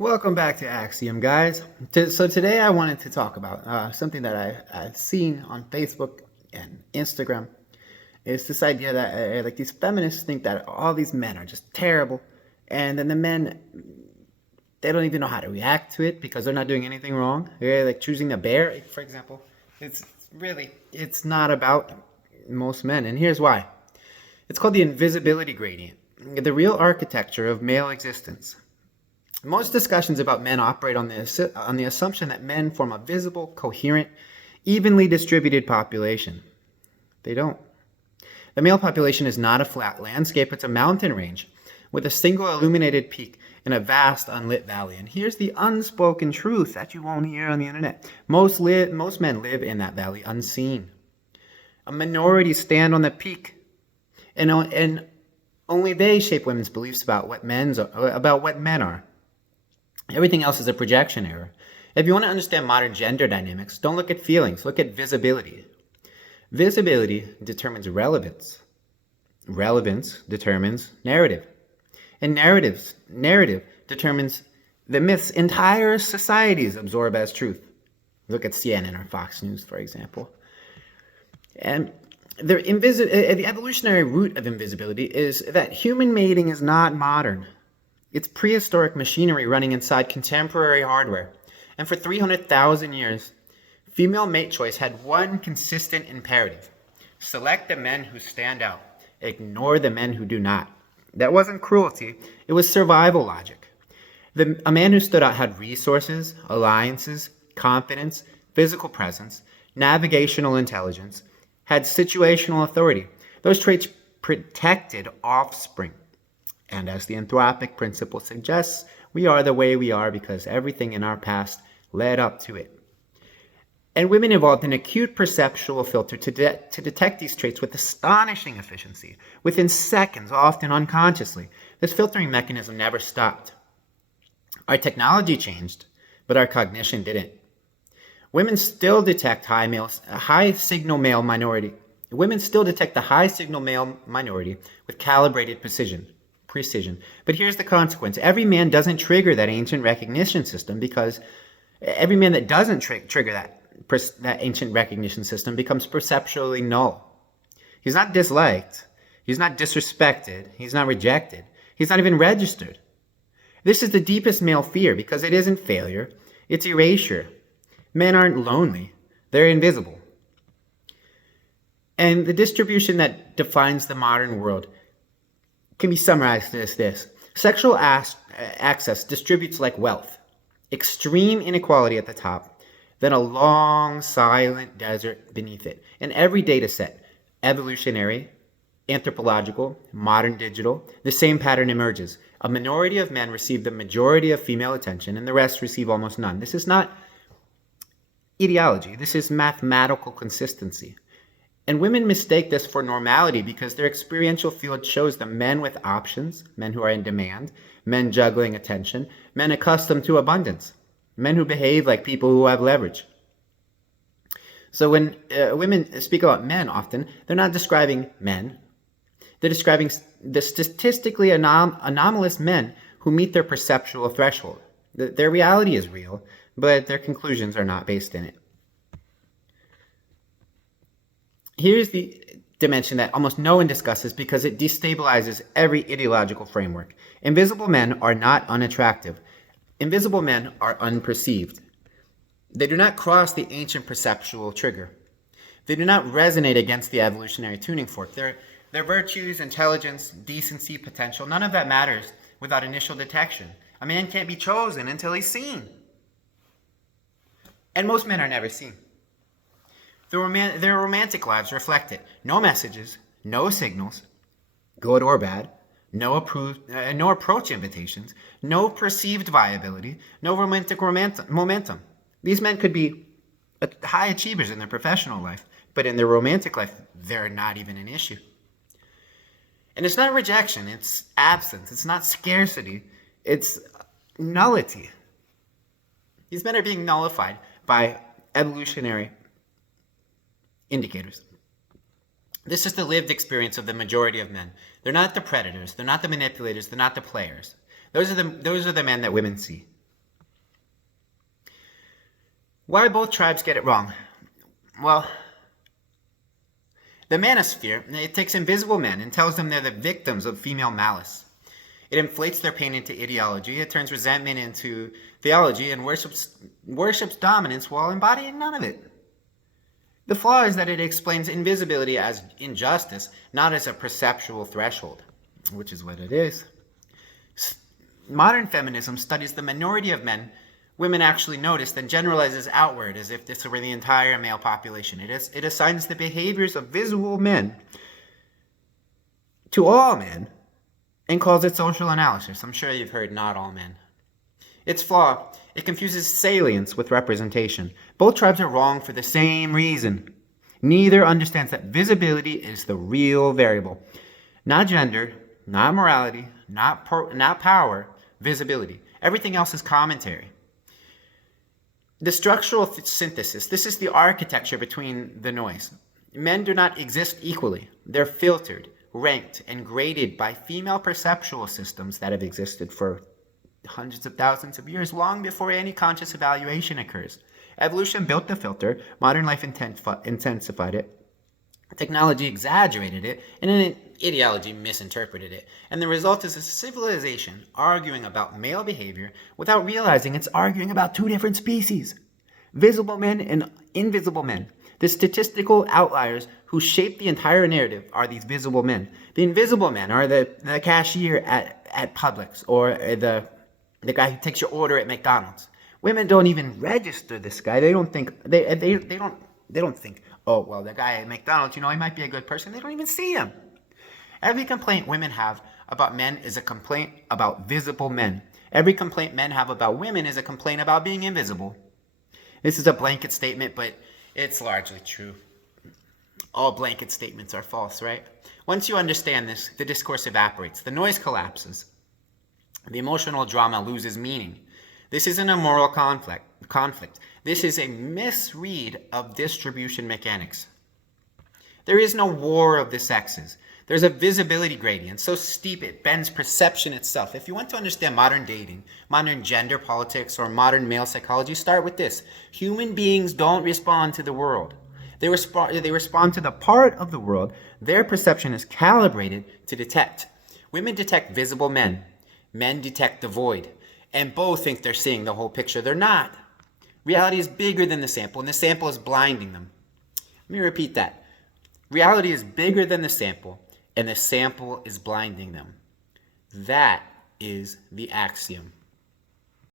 Welcome back to Axiom, guys. So today I wanted to talk about something that I've seen on Facebook and Instagram. Is this idea that like these feminists think that all these men are just terrible, and then the men they don't even know how to react to it because they're not doing anything wrong. They're like choosing a bear, for example. It's not about most men, and here's why. It's called the invisibility gradient, the real architecture of male existence. Most discussions about men operate on the assumption that men form a visible, coherent, evenly distributed population. They don't. The male population is not a flat landscape, it's a mountain range with a single illuminated peak in a vast unlit valley. And here's the unspoken truth that you won't hear on the internet. Most men live in that valley unseen. A minority stand on the peak, and only they shape women's beliefs about what men are. Everything else is a projection error. If you want to understand modern gender dynamics, don't look at feelings, look at visibility. Visibility determines relevance. Relevance determines narrative. And narrative determines the myths entire societies absorb as truth. Look at CNN or Fox News, for example. And the evolutionary root of invisibility is that human mating is not modern. It's prehistoric machinery running inside contemporary hardware. And for 300,000 years, female mate choice had one consistent imperative. Select the men who stand out. Ignore the men who do not. That wasn't cruelty. It was survival logic. A man who stood out had resources, alliances, confidence, physical presence, navigational intelligence, had situational authority. Those traits protected offspring. And as the anthropic principle suggests, we are the way we are because everything in our past led up to it. And women evolved an acute perceptual filter to detect these traits with astonishing efficiency, within seconds, often unconsciously. This filtering mechanism never stopped. Our technology changed, but our cognition didn't. Women still detect high signal male minority. Women still detect the high signal male minority with calibrated precision. But here's the consequence. Every man doesn't trigger that ancient recognition system because every man that doesn't trigger that ancient recognition system becomes perceptually null. He's not disliked. He's not disrespected. He's not rejected. He's not even registered. This is the deepest male fear because it isn't failure. It's erasure. Men aren't lonely. They're invisible. And the distribution that defines the modern world can be summarized as this. Sexual access distributes like wealth. Extreme inequality at the top, then a long, silent desert beneath it. In every data set, evolutionary, anthropological, modern digital, the same pattern emerges. A minority of men receive the majority of female attention, and the rest receive almost none. This is not ideology. This is mathematical consistency. And women mistake this for normality because their experiential field shows them men with options, men who are in demand, men juggling attention, men accustomed to abundance, men who behave like people who have leverage. So when women speak about men often, they're not describing men. They're describing the statistically anomalous men who meet their perceptual threshold. Their reality is real, but their conclusions are not based in it. Here's the dimension that almost no one discusses because it destabilizes every ideological framework. Invisible men are not unattractive. Invisible men are unperceived. They do not cross the ancient perceptual trigger. They do not resonate against the evolutionary tuning fork. Their virtues, intelligence, decency, potential, none of that matters without initial detection. A man can't be chosen until he's seen. And most men are never seen. Their romantic lives reflect it. No messages, no signals, good or bad, no approach invitations, no perceived viability, no romantic momentum. These men could be high achievers in their professional life, but in their romantic life, they're not even an issue. And it's not rejection, it's absence, it's not scarcity, it's nullity. These men are being nullified by evolutionary indicators. This is the lived experience of the majority of men. They're not the predators, they're not the manipulators, they're not the players. Those are the men that women see. Why both tribes get it wrong? Well, the manosphere, it takes invisible men and tells them they're the victims of female malice. It inflates their pain into ideology, it turns resentment into theology, and worships dominance while embodying none of it. The flaw is that it explains invisibility as injustice, not as a perceptual threshold, which is what it is. Modern feminism studies the minority of men women actually notice, then generalizes outward as if this were the entire male population. It assigns the behaviors of visible men to all men and calls it social analysis. I'm sure you've heard not all men. Its flaw, it confuses salience with representation. Both tribes are wrong for the same reason. Neither understands that visibility is the real variable. Not gender, not morality, not power, visibility. Everything else is commentary. The structural synthesis, this is the architecture between the noise. Men do not exist equally. They're filtered, ranked, and graded by female perceptual systems that have existed for hundreds of thousands of years, long before any conscious evaluation occurs. Evolution built the filter, modern life intensified it, technology exaggerated it, and then ideology misinterpreted it. And the result is a civilization arguing about male behavior without realizing it's arguing about two different species. Visible men and invisible men. The statistical outliers who shape the entire narrative are these visible men. The invisible men are the cashier at Publix, or the guy who takes your order at McDonald's. Women don't even register this guy. They don't think they don't think, oh well, the guy at McDonald's, he might be a good person. They don't even see him. Every complaint women have about men is a complaint about visible men. Every complaint men have about women is a complaint about being invisible. This is a blanket statement, but it's largely true. All blanket statements are false, right? Once you understand this, the discourse evaporates. The noise collapses. The emotional drama loses meaning. This isn't a moral conflict. This is a misread of distribution mechanics. There is no war of the sexes. There's a visibility gradient so steep it bends perception itself. If you want to understand modern dating, modern gender politics, or modern male psychology, start with this. Human beings don't respond to the world. They respond to the part of the world their perception is calibrated to detect. Women detect visible men. Men detect the void. And both think they're seeing the whole picture. They're not. Reality is bigger than the sample, and the sample is blinding them. Let me repeat that. Reality is bigger than the sample, and the sample is blinding them. That is the axiom.